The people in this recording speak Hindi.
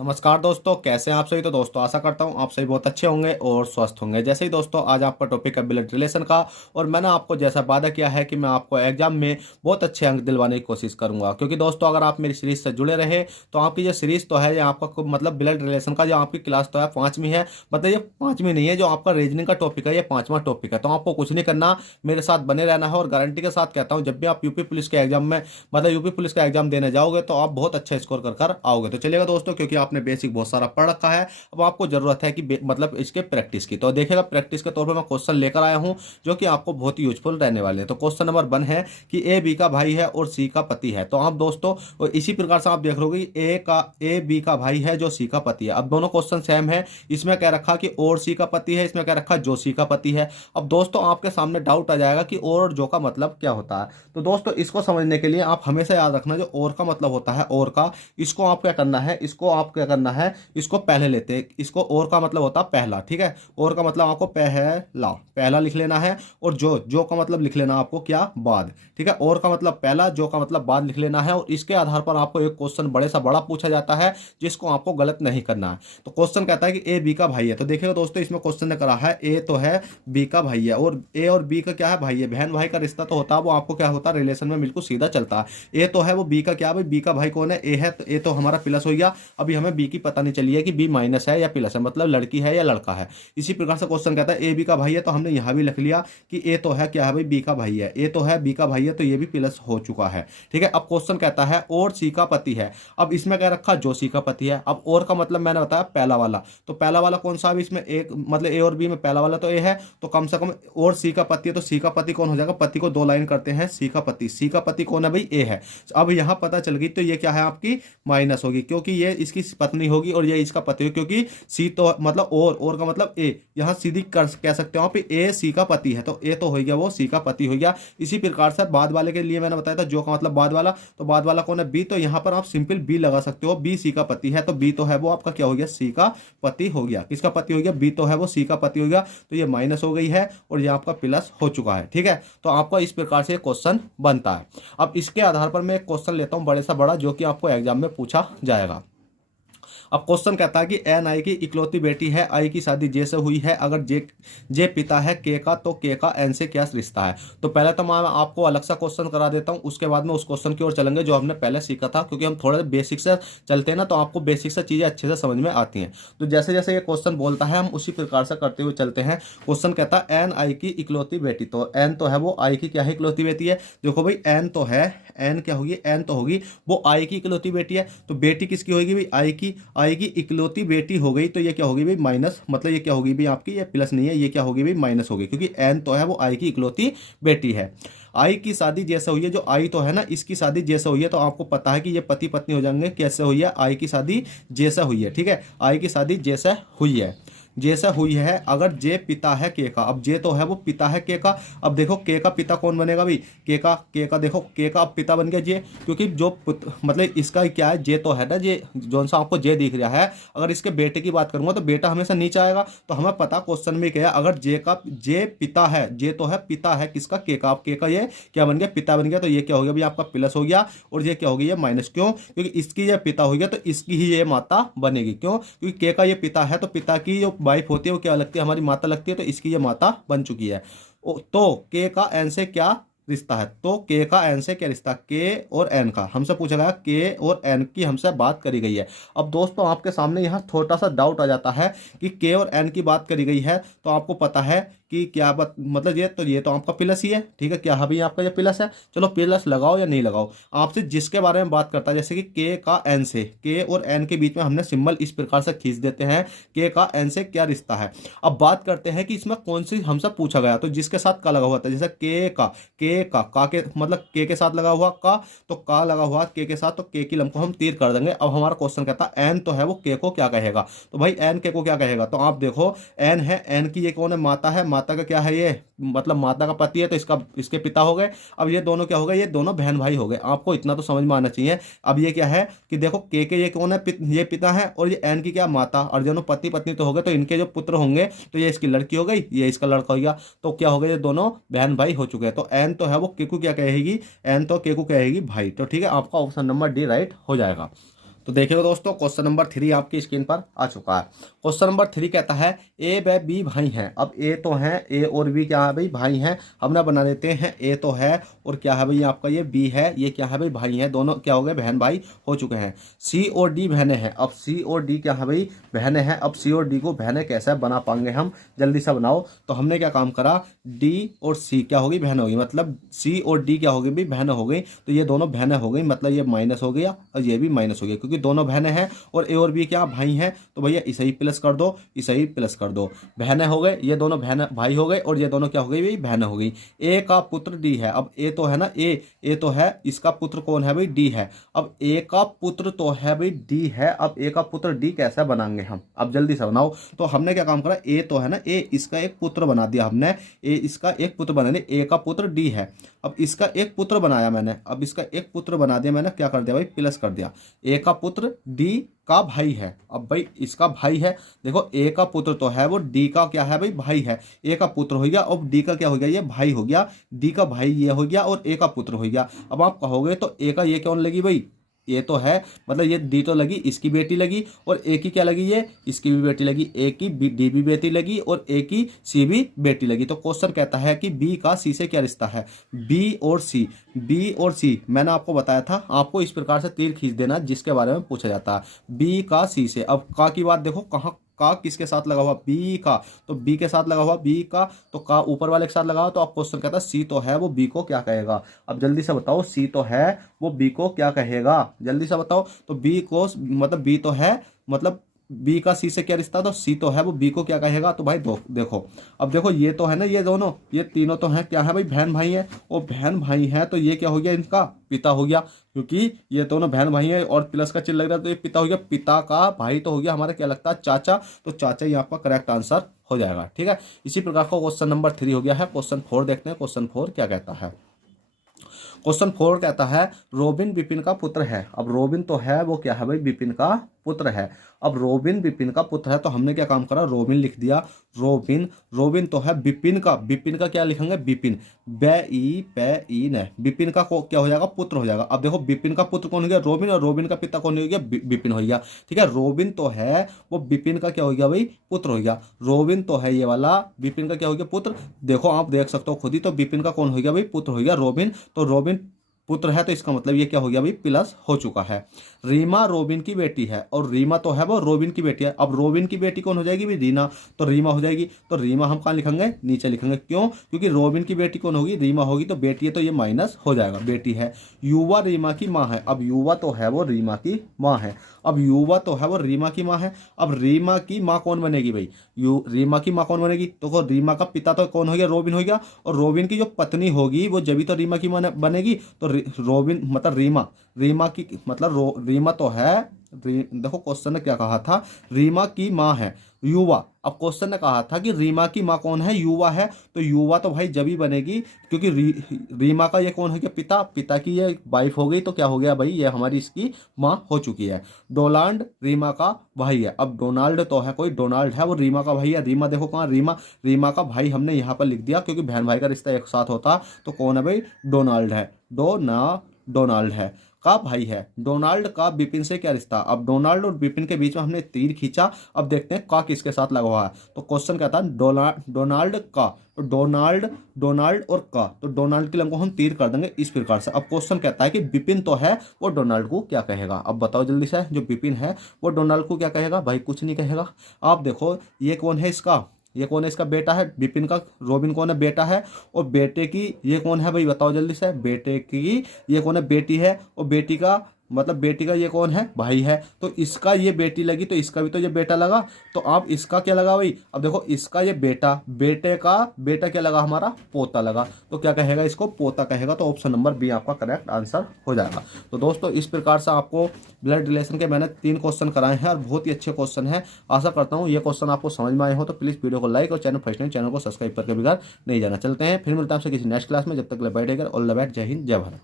नमस्कार दोस्तों, कैसे हैं आप सभी। तो दोस्तों आशा करता हूं आप सभी बहुत अच्छे होंगे और स्वस्थ होंगे। जैसे ही दोस्तों आज आपका टॉपिक है ब्लड रिलेशन का, और मैंने आपको जैसा वादा किया है कि मैं आपको एग्जाम में बहुत अच्छे अंक दिलवाने की कोशिश करूंगा। क्योंकि दोस्तों अगर आप मेरी सीरीज से जुड़े रहे तो आपकी जो सीरीज तो है, ये आपका मतलब ब्लड रिलेशन का जो आपकी क्लास तो है पाँचवीं है। मतलब ये पाँचवीं नहीं है, जो आपका रीजनिंग का टॉपिक है ये पाँचवां टॉपिक है। तो आपको कुछ नहीं करना, मेरे साथ बने रहना है। और गारंटी के साथ कहता हूँ, जब भी आप यूपी पुलिस के एग्जाम में मतलब यूपी पुलिस का एग्जाम देने जाओगे तो आप बहुत अच्छा स्कोर कर कर आओगे। तो चलिएगा दोस्तों, क्योंकि आपने बेसिक बहुत सारा पढ़ रखा है, अब आपको जरूरत है कि मतलब इसके प्रैक्टिस की। तो देखिएगा, प्रैक्टिस के तौर पर मैं क्वेश्चन लेकर आया हूं जो कि आपको बहुत ही यूजफुल रहने वाले हैं। तो क्वेश्चन नंबर 1 है कि ए बी का भाई है और सी का पति है। तो आप दोस्तों और इसी प्रकार से आप देख लोगे, ए बी का भाई है जो सी का पति है। अब दोनों क्वेश्चन सेम है। इसमें क्या रखा कि और सी का पति है, इसमें क्या रखा जो सी का पति है। अब दोस्तों आपके सामने डाउट आ जाएगा कि और जो का मतलब क्या होता है। तो दोस्तों इसको समझने के लिए आप हमेशा याद रखना, जो और का मतलब होता है और का, इसको आप क्या करना है, इसको आप क्या करना है, इसको पहले लेते हैं। इसको और का मतलब होता है पहला, ठीक है। और का मतलब आपको पहला पहला लिख लेना है, और जो का मतलब लिख लेना आपको क्या, बाद, ठीक है। और का मतलब पहला, जो का मतलब बाद लिख लेना है। और इसके आधार पर आपको एक क्वेश्चन बड़े सा बड़ा पूछा जाता है, जिसको आपको गलत नहीं करना है। तो क्वेश्चन कहता है कि ए बी का भाई है। तो देखिएगा दोस्तों, इसमें क्वेश्चन ने करा है ए तो है बी का भाई है, और ए और बी का क्या है, भाई है। बहन भाई का रिश्ता तो होता है, वो आपको क्या होता है, रिलेशन में बिल्कुल सीधा चलता है। ए तो है वो बी का क्या, भाई बी का भाई कौन है, ए है। तो ए तो हमारा प्लस हो गया। अभी हमें बी की पता नहीं चली है कि बी माइनस है या प्लस है, मतलब लड़की है या लड़का है। इसी प्रकार से क्वेश्चन कहता है ए बी का भाई है, तो हमने यहां भी लिख लिया कि ए तो है क्या है, भाई बी का भाई है। ए तो है बी का भाई है, तो ये भी प्लस हो चुका है, ठीक है। अब क्वेश्चन कहता है और सी का पति है। अब इसमें क्या रखा, जो सी का पति है। अब और का मतलब मैंने बताया पहला वाला, तो पहला वाला कौन सा, अभी इसमें एक मतलब ए और बी में पहला वाला तो ए है, तो कम से कम और सी का पति है। तो सी का पति कौन हो जाएगा, पति को दो लाइन करते हैं, सी का पति। सी का पति कौन है, भाई ए है। अब यहां पता चल गई, तो ये क्या है आपकी माइनस होगी, क्योंकि ये इसकी पत्नी होगी और ये इसका पति होगी। क्योंकि सी तो मतलब और का मतलब ए, यहां सीधी कर कह सकते हो आप, ए सी का पति है, तो ए तो हो गया वो सी का पति हो गया। इसी प्रकार से बाद वाले के लिए मैंने बताया था, जो का मतलब बाद वाला, तो बाद वाला कौन है, बी। तो यहां पर आप सिंपल बी लगा सकते हो, बी सी का पति है, तो बी तो है वो आपका क्या हो गया, सी का पति हो गया। किसका पति हो गया, बी तो है वो सी का पति हो गया। तो ये माइनस हो गई है और ये आपका प्लस हो चुका है, ठीक है। तो आपका इस प्रकार से क्वेश्चन बनता है। अब इसके आधार पर मैं एक क्वेश्चन लेता हूं बड़े सा बड़ा, जो कि आपको एग्जाम में पूछा जाएगा। अब क्वेश्चन कहता है कि एन आई की इकलौती बेटी है, आई की शादी जे से हुई है, अगर जे जे पिता है के का, तो के का एन से क्या रिश्ता है। तो पहले तो मैं आपको अलग सा क्वेश्चन करा देता हूं, उसके बाद में उस क्वेश्चन की ओर चलेंगे जो हमने पहले सीखा था। क्योंकि हम थोड़े बेसिक से चलते हैं ना, तो आपको बेसिक से चीजें अच्छे से समझ में आती हैं। तो जैसे जैसे ये क्वेश्चन बोलता है, हम उसी प्रकार से करते हुए चलते हैं। क्वेश्चन कहता है एन आई की इकलौती बेटी, तो एन तो है वो आई की क्या है, इकलौती बेटी है। देखो भाई, एन तो है, एन क्या होगी, एन तो होगी वो आई की इकलौती बेटी है। तो बेटी किसकी होगी भाई, आई की इकलौती बेटी हो गई। तो ये क्या होगी भाई, माइनस, मतलब ये क्या होगी भाई आपकी, ये प्लस नहीं है, ये क्या होगी भाई, माइनस होगी। क्योंकि एन तो है वो आई की इकलौती बेटी है। आई की शादी जैसे हुई है, जो आई तो है ना, इसकी शादी जैसे हुई है, तो आपको पता है कि ये पति पत्नी हो जाएंगे। कैसे हुई है, आई की शादी जैसे हुई है, ठीक है। आई की शादी जैसे हुई है, जैसा हुई है, अगर जे पिता है के का। अब जे तो है वो पिता है के का। अब देखो के का पिता कौन बनेगा भाई, के का देखो, के का अब पिता बन गया जे। क्योंकि जो मतलब इसका क्या है, जे तो है ना, जे जो सा आपको जे दिख रहा है। अगर इसके बेटे की बात करूंगा तो बेटा हमेशा नीचे आएगा। तो हमें पता क्वेश्चन में क्या है, अगर जे पिता है, जे तो है पिता है किसका, के का। अब के का ये क्या बन गया, पिता बन गया। तो ये क्या हो गया भाई आपका प्लस हो गया, और ये क्या हो गया, ये माइनस। क्यों, क्योंकि इसकी ये पिता हो गया, तो इसकी ही ये माता बनेगी। क्यों, क्योंकि के का ये पिता है, तो पिता की जो वाइफ होती है वो क्या लगती है, हमारी माता लगती है। तो इसकी ये माता बन चुकी है। तो के का एन से क्या रिश्ता है, तो के का एन से क्या रिश्ता, के और एन का हमसे पूछा गया, के और एन की हमसे बात करी गई है। अब दोस्तों आपके सामने यहाँ छोटा सा डाउट आ जाता है कि के और एन की बात करी गई है, तो आपको पता है कि क्या बात, मतलब ये तो आपका प्लस ही है, ठीक है। क्या हाँ भाई आपका ये प्लस है, चलो प्लस लगाओ या नहीं लगाओ। आपसे जिसके बारे में बात करता है, जैसे कि के का एन से, के और एन के बीच में हमने सिंबल इस प्रकार से खींच देते हैं, के का एन से क्या रिश्ता है। अब बात करते हैं कि इसमें कौन सी हमसे पूछा गया, तो जिसके साथ का लगा हुआ था, जैसे का के मतलब के साथ लगा हुआ का, तो का लगा हुआ के साथ, तो के की लंब को हम तीर कर देंगे। अब हमारा क्वेश्चन कहता है एन तो है वो के को क्या कहेगा। तो भाई एन के को क्या कहेगा, तो आप देखो एन है, एन की ये कौन है, माता है। माता का क्या है, ये मतलब माता का पति है, तो इसके पिता हो गए। अब ये दोनों क्या हो गए, ये दोनों बहन भाई हो गए। आपको इतना तो समझ में आना चाहिए। अब ये क्या है कि देखो के ये कौन है, ये पिता है, और ये एन की क्या माता, और दोनों पति पत्नी तो हो गए। तो इनके जो पुत्र होंगे, तो ये इसकी लड़की हो गई, ये इसका लड़का हो गया। तो क्या हो गया, ये दोनों बहन भाई हो चुके हैं। तो एन तो है वो केकू क्या कहेगी, एन तो केकू कहेगी भाई। तो ठीक है, आपका ऑप्शन नंबर डी राइट हो जाएगा। तो देखिए दोस्तों, क्वेश्चन नंबर 3 आपकी स्क्रीन पर आ चुका है। क्वेश्चन नंबर 3 कहता है ए व बी भाई हैं। अब ए तो है, ए और बी क्या है भाई, भाई हैं। हम ना बना देते हैं, ए तो है और क्या है भाई आपका ये बी है, ये क्या है भाई भाई हैं, दोनों क्या हो गए, बहन भाई हो चुके हैं। सी और डी बहनें हैं। अब सी और डी क्या है भाई, बहनें हैं। अब सी और डी को बहनें कैसे बना पाएंगे हम, जल्दी से बनाओ। तो हमने क्या काम करा, डी और सी क्या होगी, बहन होगी, मतलब सी और डी क्या होगी भाई, बहन हो गई। तो ये दोनों बहनें हो गई, मतलब ये माइनस हो गया और ये भी माइनस हो गया, क्योंकि दोनों बहनें हैं और ए और बी क्या भाई हैं। तो भैया इसे ही प्लस कर दो, इसे ही प्लस कर दो। बहनें हो गए, ये दोनों बहन भाई हो गए और ये दोनों क्या हो गई भाई, बहनें हो गई। ए का पुत्र डी है। अब ए तो है ना, ए तो है, इसका पुत्र कौन है भाई, डी है। अब ए का पुत्र तो है भाई डी है। अब ए का पुत्र डी कैसे बनाएंगे हम, अब जल्दी से बनाओ। तो हमने क्या काम करा, ए तो है ना, ए इसका एक पुत्र बना दिया हमने, ए इसका एक पुत्र बना दिया, ए का पुत्र डी है। अब इसका एक पुत्र बनाया मैंने, अब इसका एक पुत्र बना दिया मैंने, क्या कर दिया भाई, प्लस कर दिया। ए का पुत्र डी का भाई है। अब भाई इसका भाई है, देखो ए का पुत्र तो है वो, डी का क्या है भाई, भाई है। ए का पुत्र हो गया और डी का क्या हो गया, ये भाई हो गया। डी का भाई ये हो गया और ए का पुत्र हो गया। अब आप कहोगे तो ए का ये कौन लगी भाई, ये तो है, मतलब ये डी तो लगी, इसकी बेटी लगी, और ए की क्या लगी, ये इसकी भी बेटी लगी, ए की डी भी बेटी लगी और ए की सी भी बेटी लगी। तो क्वेश्चन कहता है कि बी का सी से क्या रिश्ता है, बी और सी। बी और सी मैंने आपको बताया था, आपको इस प्रकार से तीर खींच देना जिसके बारे में पूछा जाता है। बी का सी से। अब का की बात देखो, कहाँ का किसके साथ लगा हुआ, बी का, तो बी के साथ लगा हुआ, बी का तो का ऊपर वाले के साथ लगा हुआ। तो आप क्वेश्चन कहता है सी तो है वो बी को क्या कहेगा। अब जल्दी से बताओ, सी तो है वो बी को क्या कहेगा, जल्दी से बताओ। तो बी को मतलब बी तो है, मतलब बी का सी से क्या रिश्ता, तो सी तो है वो बी को क्या कहेगा। तो भाई देखो, अब देखो ये तो है ना, ये दोनों ये तीनों तो हैं क्या है भाई, बहन भाई है। और बहन भाई है तो ये क्या हो गया, इनका पिता हो गया, क्योंकि ये दोनों बहन भाई है और प्लस का चिन्ह लग रहा है तो ये पिता हो गया। पिता का भाई तो हो गया हमारा क्या लगता है, चाचा। तो चाचा ये आपका करेक्ट आंसर हो जाएगा। ठीक है, इसी प्रकार का क्वेश्चन नंबर 3 हो गया है। क्वेश्चन 4 देखते हैं, क्वेश्चन 4 क्या कहता है। क्वेश्चन 4 कहता है रोबिन विपिन का पुत्र है। अब रोबिन तो है वो क्या है भाई, विपिन का पुत्र है। अब रोबिन विपिन का पुत्र है तो हमने क्या काम करा, रोबिन लिख दिया। रोबिन, रोबिन तो है विपिन का, विपिन का क्या लिखेंगे, विपिन, बे न, विपिन का क्या हो जाएगा, पुत्र हो जाएगा। अब देखो विपिन का पुत्र कौन हो गया, रोबिन, और रोबिन का पिता कौन हो गया, विपिन हो गया। ठीक है, रोबिन तो है वो विपिन का क्या हो गया भाई, पुत्र हो गया। रोबिन तो है ये वाला, विपिन का क्या हो गया, पुत्र। देखो आप देख सकते हो खुद ही, तो विपिन का कौन हो गया भाई, पुत्र हो गया रोबिन। तो रोबिन पुत्र है तो इसका मतलब ये क्या हो गया भाई, प्लस हो चुका है। रीमा रोबिन की बेटी है और रीमा तो है वो रोबिन की बेटी है। अब रोबिन की बेटी कौन हो जाएगी भाई, रीना, तो रीमा हो जाएगी। तो रीमा हम कहाँ लिखेंगे, नीचे लिखेंगे, क्यों, क्योंकि रोबिन की बेटी कौन होगी, रीमा होगी, तो बेटी है तो ये माइनस हो जाएगा, बेटी है। युवा रीमा की माँ है। अब युवा तो है वो रीमा की माँ है। अब युवा तो है वो रीमा की माँ है। अब रीमा की माँ कौन बनेगी भाई, रीमा की माँ कौन बनेगी, तो रीमा का पिता तो कौन हो गया, रोबिन हो गया। और रोबिन की जो पत्नी होगी वो जब भी तो रीमा की माँ बनेगी। तो रोबिन मतलब रीमा, रीमा की मतलब रीमा तो है, देखो क्वेश्चन ने क्या कहा था, रीमा की माँ है युवा। अब क्वेश्चन ने कहा था कि रीमा की माँ कौन है, युवा है। तो युवा तो भाई जब ही बनेगी, क्योंकि रीमा का ये कौन है, पिता, पिता की ये वाइफ हो गई, तो क्या हो गया भाई, ये हमारी इसकी माँ हो चुकी है। डोनाल्ड रीमा का भाई है। अब डोनाल्ड तो है कोई, डोनाल्ड है वो रीमा का भाई है। रीमा देखो कहाँ, रीमा, रीमा का भाई हमने यहाँ पर लिख दिया, क्योंकि बहन भाई का रिश्ता एक साथ होता। तो कौन है भाई, डोनाल्ड है, डोनाल्ड है का भाई है। डोनाल्ड का विपिन से क्या रिश्ता, अब डोनाल्ड और विपिन के बीच में हमने तीर खींचा। अब देखते हैं का किसके साथ लगा हुआ है। तो क्वेश्चन कहता है डोनाल्ड का, तो डोनाल्ड और का, तो डोनाल्ड की लंब को हम तीर कर देंगे इस प्रकार से। अब क्वेश्चन कहता है कि विपिन तो है वो डोनाल्ड को क्या कहेगा। अब बताओ जल्दी से, जो विपिन है वो डोनाल्ड को क्या कहेगा भाई, कुछ नहीं कहेगा। आप देखो ये कौन है, इसका ये कौन है, इसका बेटा है विपिन का, रोबिन कौन है, बेटा है। और बेटे की ये कौन है भाई, बताओ जल्दी से, बेटे की ये कौन है, बेटी है। और बेटी का मतलब बेटी का ये कौन है, भाई है। तो इसका ये बेटी लगी तो इसका भी तो ये बेटा लगा। तो आप इसका क्या लगा भाई, अब देखो इसका ये बेटा, बेटे का बेटा क्या लगा हमारा, पोता लगा। तो क्या कहेगा, इसको पोता कहेगा। तो ऑप्शन नंबर बी आपका करेक्ट आंसर हो जाएगा। तो दोस्तों इस प्रकार से आपको ब्लड रिलेशन के मैंने 3 क्वेश्चन कराए हैं और बहुत ही अच्छे क्वेश्चन हैं। आशा करता हूँ ये क्वेश्चन आपको समझ में आए हो। तो प्लीज़ वीडियो को लाइक और चैनल को सब्सक्राइब करके बिगाड़ नहीं जाना। चलते हैं, फिर मिलता है आपसे किसी नेक्स्ट क्लास में। जब तक ले बैठेगा, ऑल द बेस्ट, जय हिंद, जय भारत।